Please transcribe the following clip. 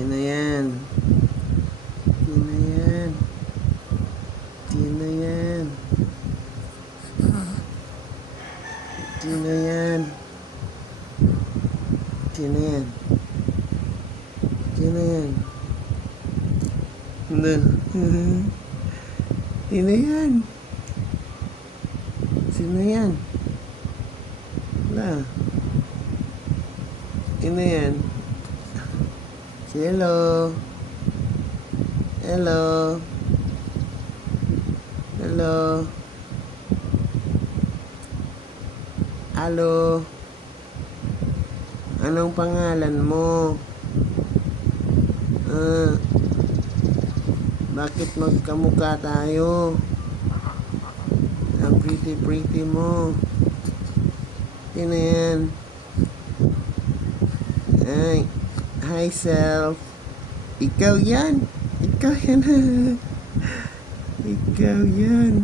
Sino yan? Sino yan? Sino yan? Sino yan? Sino yan? Sino yan? Ano? Sino yan? Sino yan? Wala. Sino yan? Hello? Hello? Hello? Hello? Anong pangalan mo? Bakit magkamukha tayo? Ang pretty mo. Sino yan? Ay, hi self. Ikaw yan. Ikaw yan. Ikaw yan.